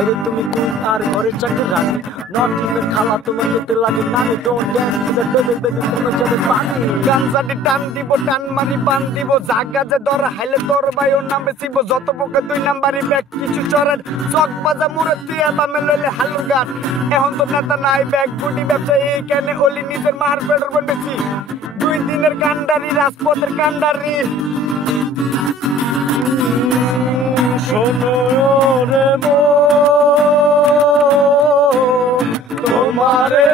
বাইরে তুমি কুল আর ঘরের চাকরি রাখি নট ইভেন খালা তোমার যেতে লাগে নানি don't dance to the table baby মনে যাবে পানি গাঞ্জাটি টান দিব টান মারি পান দিব জাগা যে দর হাইলে তোর ভাই ওর নামে শিব যত পোকে 2 নাম্বারই ব্যাগ কিছু চরেন চক বাজা মুরে তুই বামে লইলে হালুর গান এখন তো নেতা নাই ব্যাগ গুটি ব্যবসায়ী এই কেনে অলি নিজের মাহার পেট্রোল বোন বেশি 2 দিনের কান্ডারি রাজপথের কান্ডারি শোনো রে মন তোমারে